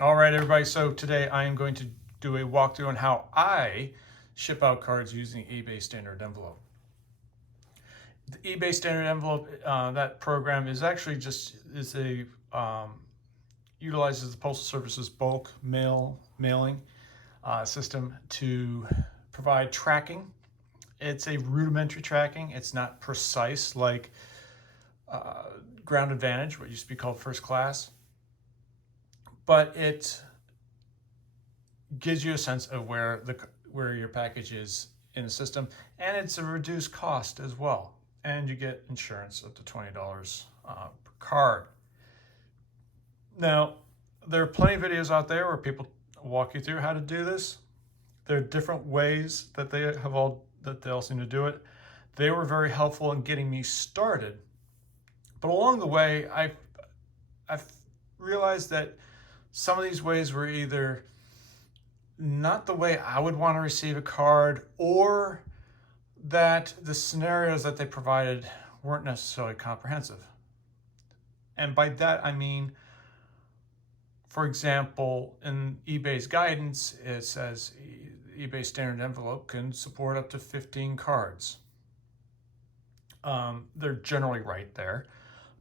All right, everybody. So today I am going to do a walkthrough on how I ship out cards using eBay Standard Envelope. The eBay Standard Envelope, that program is actually utilizes the Postal Service's bulk mailing system to provide tracking. It's a rudimentary tracking. It's not precise like Ground Advantage, what used to be called First Class, but it gives you a sense of where your package is in the system, and it's a reduced cost as well. And you get insurance up to $20 per card. Now, there are plenty of videos out there where people walk you through how to do this. There are different ways that they all seem to do it. They were very helpful in getting me started, but along the way, I've realized that some of these ways were either not the way I would want to receive a card, or that the scenarios that they provided weren't necessarily comprehensive. And by that, I mean, for example, in eBay's guidance, it says eBay Standard Envelope can support up to 15 cards. They're generally right there.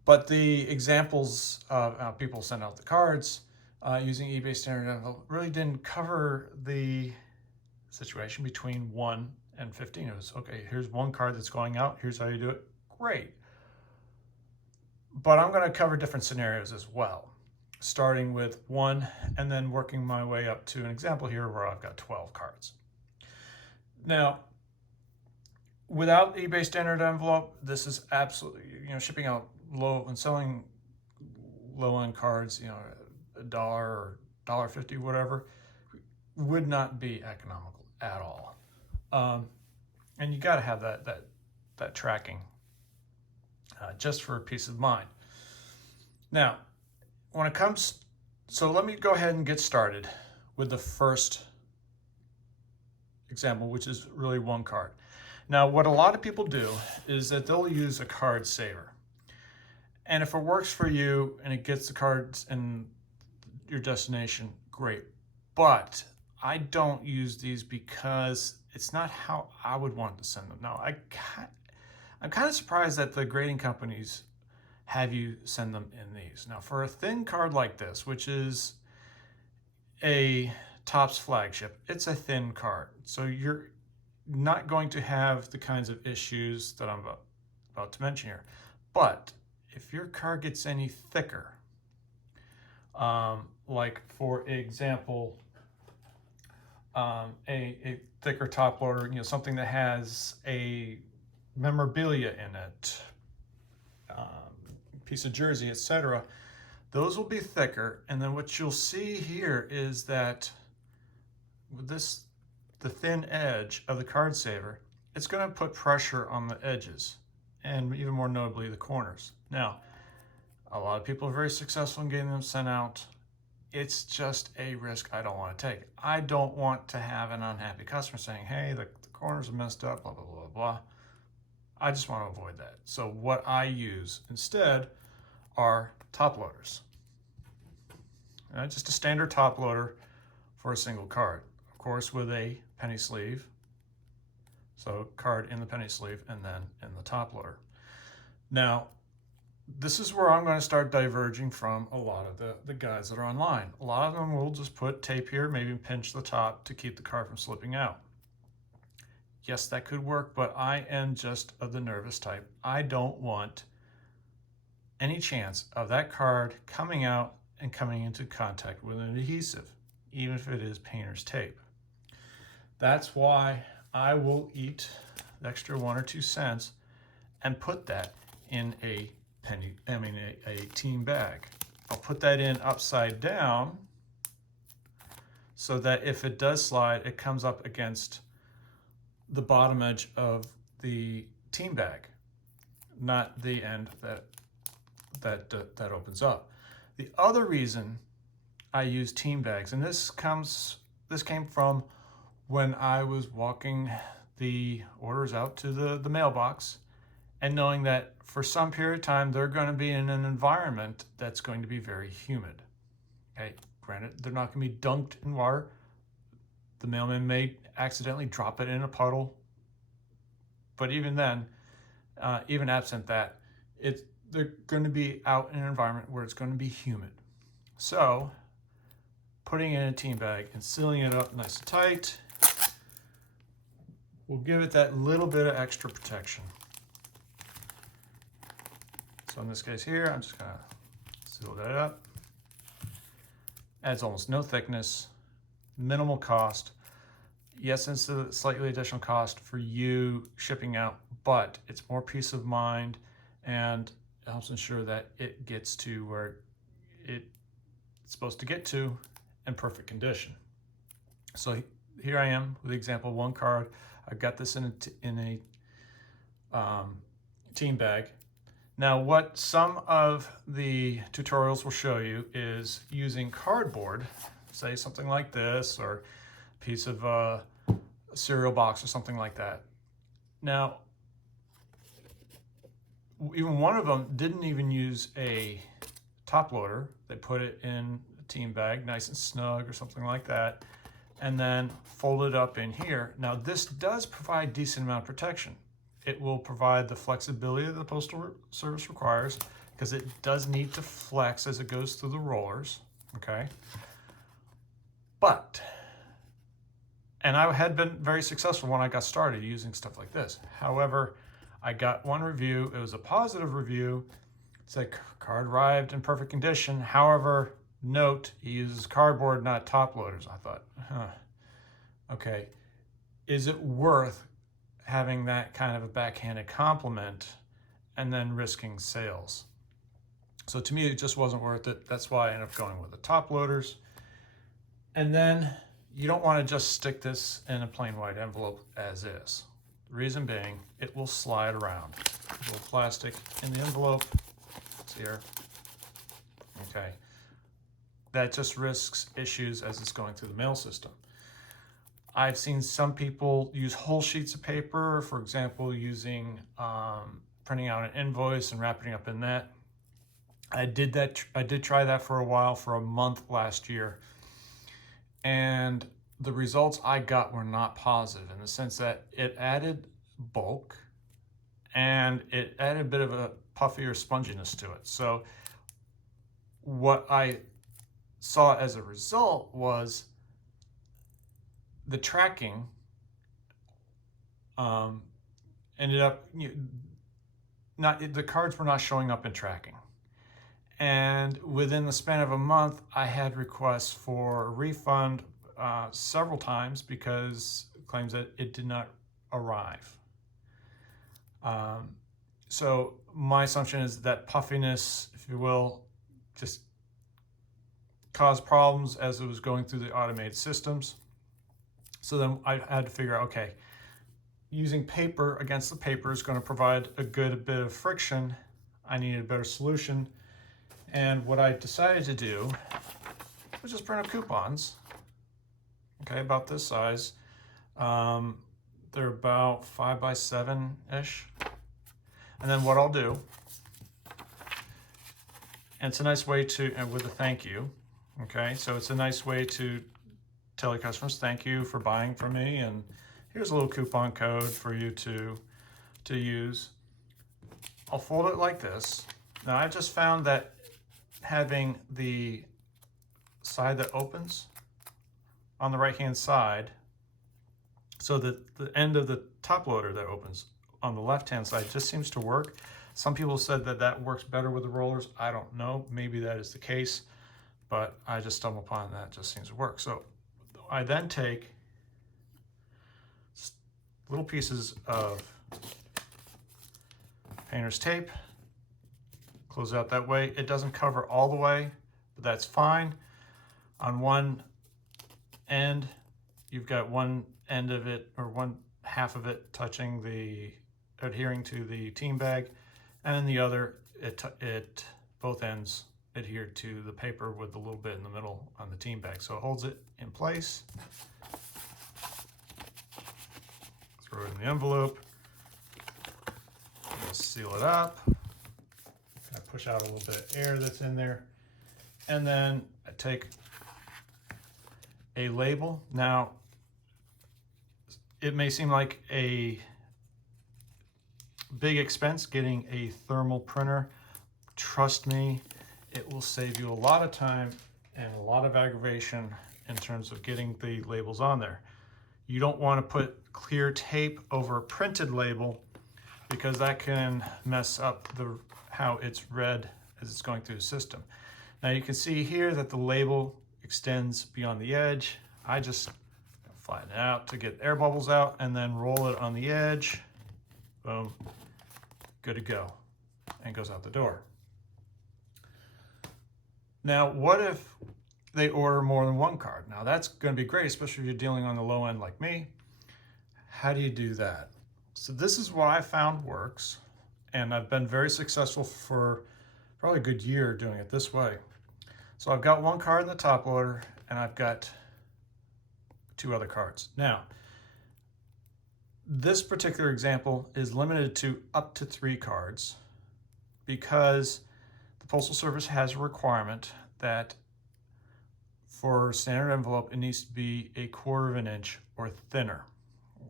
But the examples of how people send out the cards using eBay Standard Envelope really didn't cover the situation between 1 and 15. It was, okay, here's one card that's going out. Here's how you do it. Great. But I'm going to cover different scenarios as well, starting with 1 and then working my way up to an example here where I've got 12 cards. Now, without eBay Standard Envelope, this is absolutely, shipping out low and selling low-end cards, $1 or $1.50, whatever, would not be economical at all. And you got to have that tracking just for peace of mind. Now, when it comes, so let me go ahead and get started with the first example, which is really one card. Now, what a lot of people do is that they'll use a card saver. And if it works for you and it gets the cards in your destination, great. But I don't use these because it's not how I would want to send them. Now, I'm kind of surprised that the grading companies have you send them in these. Now, for a thin card like this, which is a Topps flagship, it's a thin card. So you're not going to have the kinds of issues that I'm about to mention here. But if your card gets any thicker, like for example, a thicker top loader, something that has a memorabilia in it, piece of jersey, etc., those will be thicker. And then what you'll see here is that with the thin edge of the card saver, it's going to put pressure on the edges and even more notably the corners. Now, a lot of people are very successful in getting them sent out. It's just a risk I don't want to take. I don't want to have an unhappy customer saying, hey, the corners are messed up, blah, blah, blah, blah. I just want to avoid that. So what I use instead are top loaders. Just a standard top loader for a single card. Of course, with a penny sleeve. So card in the penny sleeve and then in the top loader. Now, this is where I'm going to start diverging from a lot of the guys that are online. A lot of them will just put tape here, maybe pinch the top to keep the card from slipping out. Yes, that could work, but I am just of the nervous type. I don't want any chance of that card coming out and coming into contact with an adhesive, even if it is painter's tape. That's why I will eat the extra 1 or 2 cents and put that in a team bag. I'll put that in upside down so that if it does slide, it comes up against the bottom edge of the team bag, not the end that opens up. The other reason I use team bags, and this came from when I was walking the orders out to the mailbox and knowing that for some period of time they're going to be in an environment that's going to be very humid. Okay, Granted, they're not going to be dunked in water. The mailman may accidentally drop it in a puddle. But even then, even absent that, they're going to be out in an environment where it's going to be humid. So putting it in a team bag and sealing it up nice and tight will give it that little bit of extra protection. So in this case here, I'm just going to seal that up. Adds almost no thickness, minimal cost. Yes, it's a slightly additional cost for you shipping out, but it's more peace of mind and it helps ensure that it gets to where it's supposed to get to in perfect condition. So here I am with the example, one card. I've got this in a team bag. Now, what some of the tutorials will show you is using cardboard, say something like this, or a piece of a cereal box or something like that. Now, even one of them didn't even use a top loader. They put it in a team bag, nice and snug or something like that, and then fold it up in here. Now, this does provide decent amount of protection. It will provide the flexibility that the Postal Service requires, because it does need to flex as it goes through the rollers, okay? But, and I had been very successful when I got started using stuff like this. However, I got one review, it was a positive review. It said card arrived in perfect condition. However, note, he uses cardboard, not top loaders. I thought, okay, is it worth having that kind of a backhanded compliment and then risking sales? So to me, it just wasn't worth it. That's why I ended up going with the top loaders. And then you don't want to just stick this in a plain white envelope as is. The reason being, it will slide around. A little plastic in the envelope. It's here. Okay. That just risks issues as it's going through the mail system. I've seen some people use whole sheets of paper, for example, using printing out an invoice and wrapping it up in that. I did try that for a while, for a month last year. And the results I got were not positive, in the sense that it added bulk and it added a bit of a puffier sponginess to it. So what I saw as a result was the tracking ended up, the cards were not showing up in tracking. And within the span of a month, I had requests for a refund several times because it claims that it did not arrive. So my assumption is that puffiness, if you will, just caused problems as it was going through the automated systems. So then I had to figure out, okay, using paper against the paper is going to provide a good bit of friction. I needed a better solution. And what I decided to do was just print up coupons, okay, about this size. They're about 5 by 7-ish. And then what I'll do, and it's a nice way to, and with a thank you, okay, so it's a nice way to tell your customers, thank you for buying from me, and here's a little coupon code for you to use. I'll fold it like this. Now I just found that having the side that opens on the right hand side, so that the end of the top loader that opens on the left hand side just seems to work. Some people said that that works better with the rollers. I don't know, maybe that is the case, but I just stumbled upon that. It just seems to work. So I then take little pieces of painter's tape, close it out that way. It doesn't cover all the way, but that's fine. On one end, you've got one end of it, or one half of it touching adhering to the team bag, and then the other, both ends adhered to the paper with a little bit in the middle on the team bag. So it holds it in place. Throw it in the envelope. Just seal it up. I push out a little bit of air that's in there. And then I take a label. Now, it may seem like a big expense getting a thermal printer. Trust me, it will save you a lot of time and a lot of aggravation in terms of getting the labels on there. You don't want to put clear tape over a printed label because that can mess up how it's read as it's going through the system. Now you can see here that the label extends beyond the edge. I just flatten it out to get air bubbles out and then roll it on the edge. Boom, good to go, and goes out the door. Now, what if they order more than one card? Now that's going to be great, especially if you're dealing on the low end like me. How do you do that? So this is what I found works, and I've been very successful for probably a good year doing it this way. So I've got one card in the top loader, and I've got 2 other cards. Now, this particular example is limited to up to 3 cards because the Postal Service has a requirement that for standard envelope, it needs to be 1/4 inch or thinner.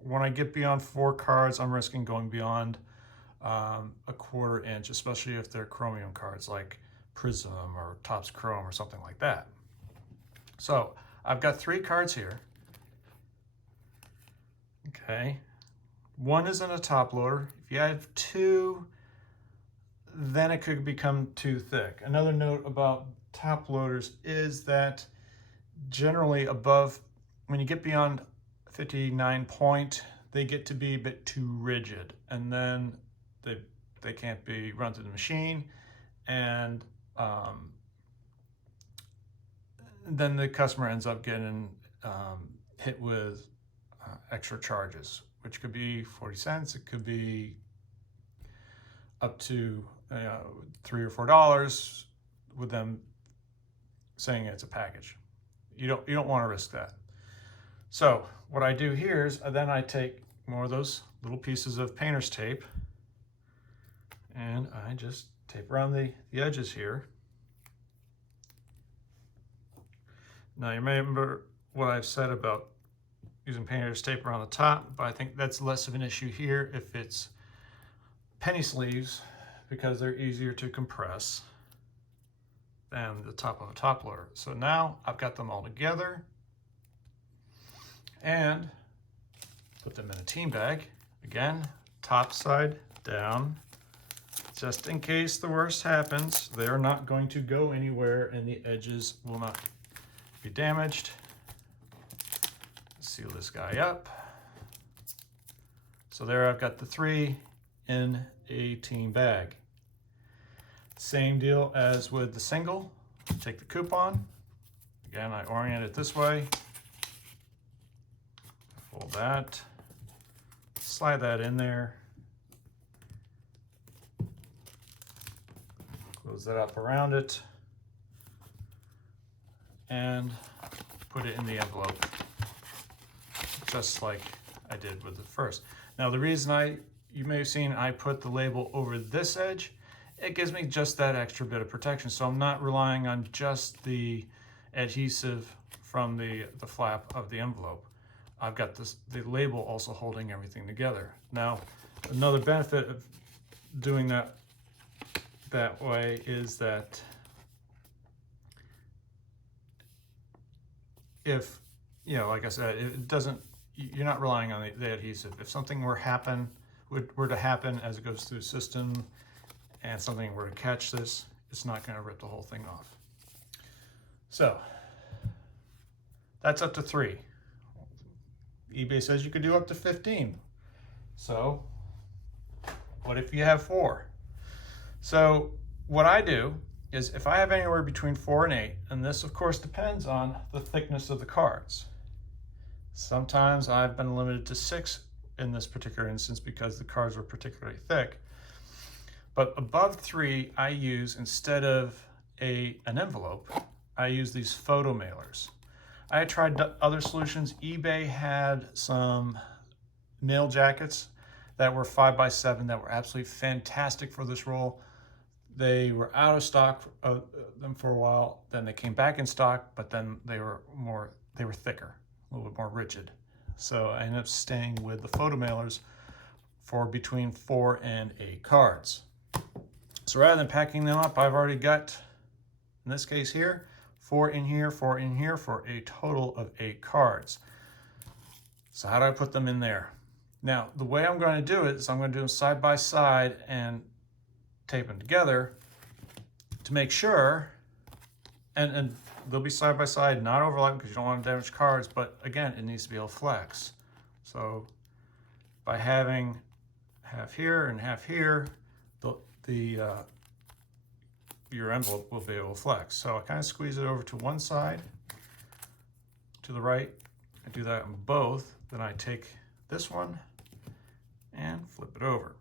When I get beyond 4 cards, I'm risking going beyond 1/4 inch, especially if they're chromium cards like Prism or Topps Chrome or something like that. So I've got 3 cards here. Okay, 1 is in a top loader. If you have 2, then it could become too thick. Another note about top loaders is that generally when you get beyond 59 point, they get to be a bit too rigid, and then they can't be run through the machine, and then the customer ends up getting hit with extra charges, which could be 40 cents. It could be up to $3 or $4 with them saying it's a package. You don't want to risk that. So what I do here is then I take more of those little pieces of painter's tape and I just tape around the edges here. Now you may remember what I've said about using painter's tape around the top, but I think that's less of an issue here if it's penny sleeves because they're easier to compress than the top of a top loader. So now I've got them all together and put them in a team bag. Again, top side down, just in case the worst happens. They're not going to go anywhere and the edges will not be damaged. Seal this guy up. So there I've got the 3 in a team bag. Same deal as with the single. Take the coupon. Again, I orient it this way. Fold that. Slide that in there. Close that up around it. And put it in the envelope, just like I did with the first. Now the reason you may have seen I put the label over this edge, it gives me just that extra bit of protection. So I'm not relying on just the adhesive from the flap of the envelope. I've got the label also holding everything together. Now, another benefit of doing that way is that if, like I said, you're not relying on the adhesive. If something were to happen as it goes through the system and something were to catch this, it's not going to rip the whole thing off. So that's up to 3. eBay says you could do up to 15. So what if you have 4? So what I do is if I have anywhere between 4 and 8, and this of course depends on the thickness of the cards. Sometimes I've been limited to 6 in this particular instance because the cards were particularly thick. But above 3, I use, instead of an envelope, I use these photo mailers. I tried other solutions. eBay had some mail jackets that were 5x7 that were absolutely fantastic for this roll. They were out of stock of them for a while. Then they came back in stock, but then they were thicker, a little bit more rigid. So I ended up staying with the photo mailers for between 4 and 8 cards. So rather than packing them up, I've already got, in this case here, 4 in here, 4 in here for a total of 8 cards. So how do I put them in there? Now, the way I'm going to do it is I'm going to do them side by side and tape them together to make sure, and they'll be side by side, not overlapping because you don't want to damage cards, but again, it needs to be able to flex. So by having half here and half here, your envelope will be able to flex. So I kind of squeeze it over to one side, to the right. I do that on both. Then I take this one and flip it over.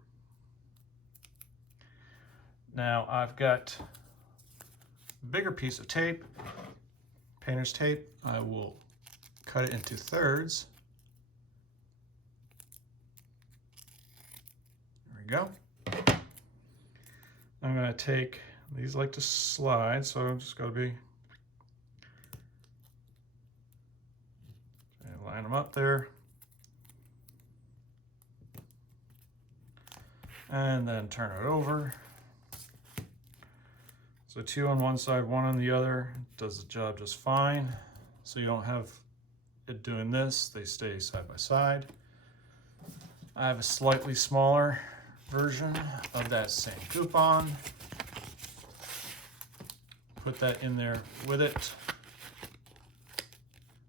Now I've got a bigger piece of tape, painter's tape. I will cut it into thirds. There we go. I'm going to take, these like to slide, so I'm just going to be, line them up there. And then turn it over. So 2 on one side, 1 on the other. Does the job just fine. So you don't have it doing this. They stay side by side. I have a slightly smaller version of that same coupon. Put that in there with it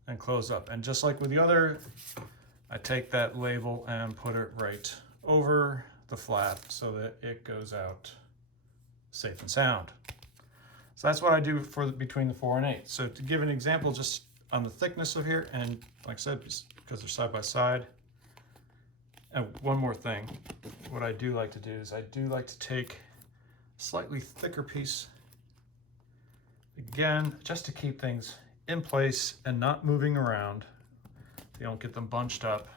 and close up. And just like with the other, I take that label and put it right over the flap so that it goes out safe and sound. So that's what I do for between the 4 and 8. So to give an example just on the thickness of here, and like I said, because they're side by side. And one more thing, what I do like to do is I do like to take a slightly thicker piece, again, just to keep things in place and not moving around. You don't get them bunched up.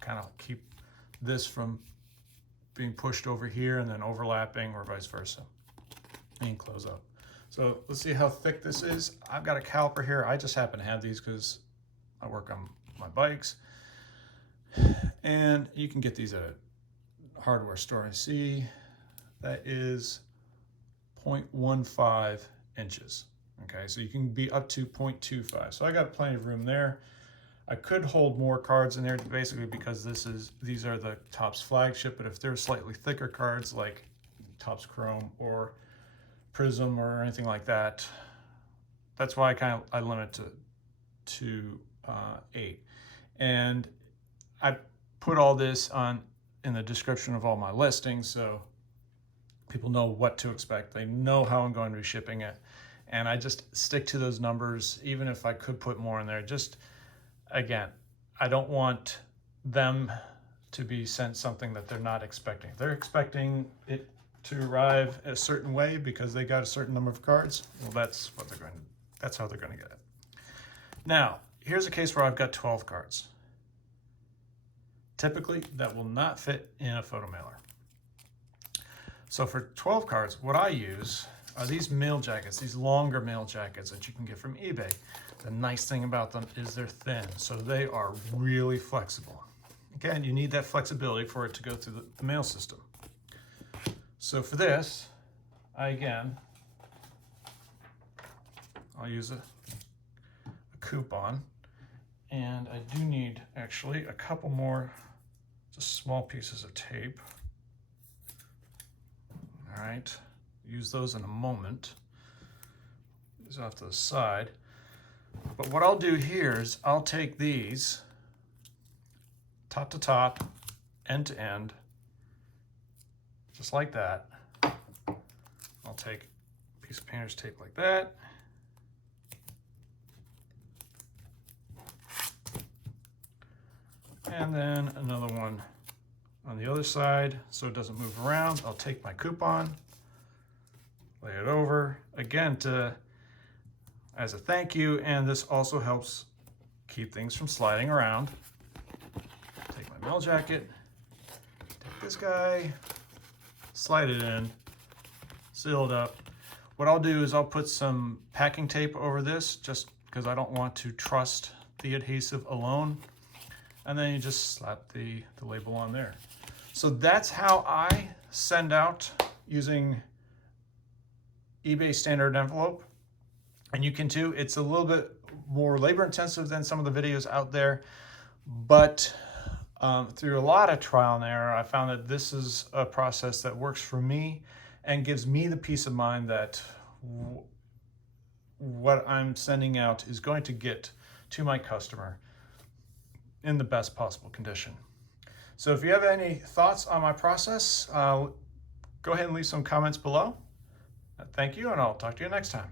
Kind of keep this from being pushed over here and then overlapping or vice versa. And close up. So let's see how thick this is. I've got a caliper here. I just happen to have these because I work on my bikes. And you can get these at a hardware store. I see that is 0.15 inches. Okay, so you can be up to 0.25. So I got plenty of room there. I could hold more cards in there basically because these are the Topps flagship, but if they're slightly thicker cards like Topps Chrome or Prism or anything like that, that's why I limit to 8. And I put all this in the description of all my listings so people know what to expect. They know how I'm going to be shipping it. And I just stick to those numbers, even if I could put more in there. Just, again, I don't want them to be sent something that they're not expecting. If they're expecting it to arrive a certain way because they got a certain number of cards, well, that's how they're going to get it. Now, here's a case where I've got 12 cards. Typically, that will not fit in a photo mailer. So for 12 cards, what I use are these mail jackets, these longer mail jackets that you can get from eBay. The nice thing about them is they're thin, so they are really flexible. Again, you need that flexibility for it to go through the mail system. So for this, I'll use a coupon, and I do need actually a couple more just small pieces of tape. All right, use those in a moment. These off to the side. But what I'll do here is I'll take these top to top, end to end, just like that. I'll take a piece of painter's tape like that. And then another one on the other side so it doesn't move around. I'll take my coupon, lay it over, again as a thank you, and this also helps keep things from sliding around. Take my mail jacket, take this guy, slide it in seal it up. What I'll do is I'll put some packing tape over this just because I don't want to trust the adhesive alone. And then you just slap the label on there. So that's how I send out using eBay standard envelope. And you can too. It's a little bit more labor intensive than some of the videos out there, but through a lot of trial and error, I found that this is a process that works for me and gives me the peace of mind that what I'm sending out is going to get to my customer in the best possible condition. So if you have any thoughts on my process, go ahead and leave some comments below. Thank you, and I'll talk to you next time.